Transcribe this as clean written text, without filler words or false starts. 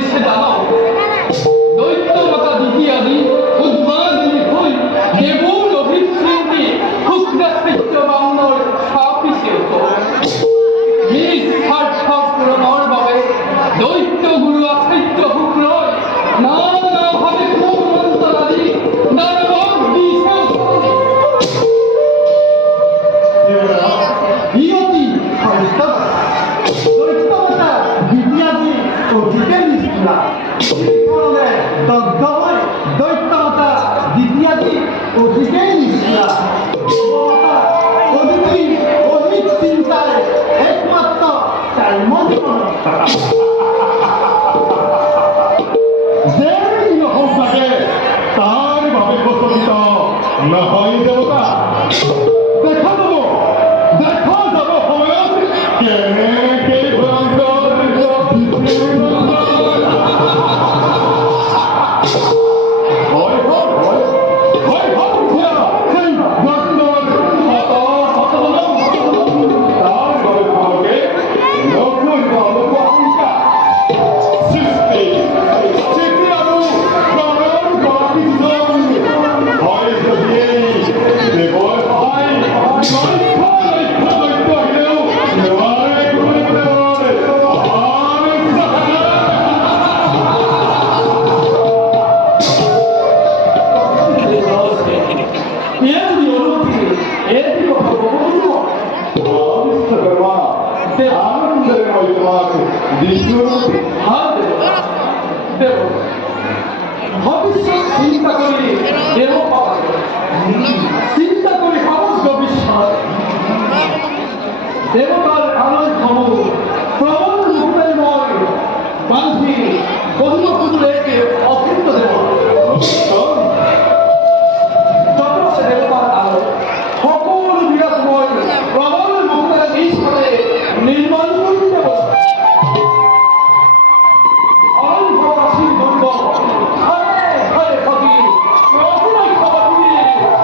করিছে জানো? দৈত্য মাতা দ্বিতীয়াদি উদ্মাদিনী হই দেবুল অভিশৃঙ্গি শুক্র সৈত্য বামনৰ সাপিছে নিস্বাৰ্থ পূৰণৰ বাবে দৈত্য গুৰু আচৈত্য শুক্ৰই নানাভাৱে মন্ত্ৰাদি দানৱক দিছে বিয়তি দৈত্য মাতা দ্বিতীয়াদি অধিকে নিষ্ঠুৰা দগ্ধ হৈ দৈত্য মাতা দ্বিতীয়াদি অধিকেই নিষ্ঠুৰা অধিক চিন্তাৰ একমাত্ৰ কৰ্ম জীৱন যে নহওক লাগে তাৰ বাবে প্ৰচলিত নহয় দেৱতা। দেখা যাব সময়ত কেনেকে ভয়ংকৰ ভবিষ্যৎ চিন্তা কৰি দেহ পাব চিন্তা কৰি সমগ্ৰ বিশ্বাস দেৱতাৰ আনন্দ প্ৰবল ৰূপে মই বান্ধি বহিব খুজিলে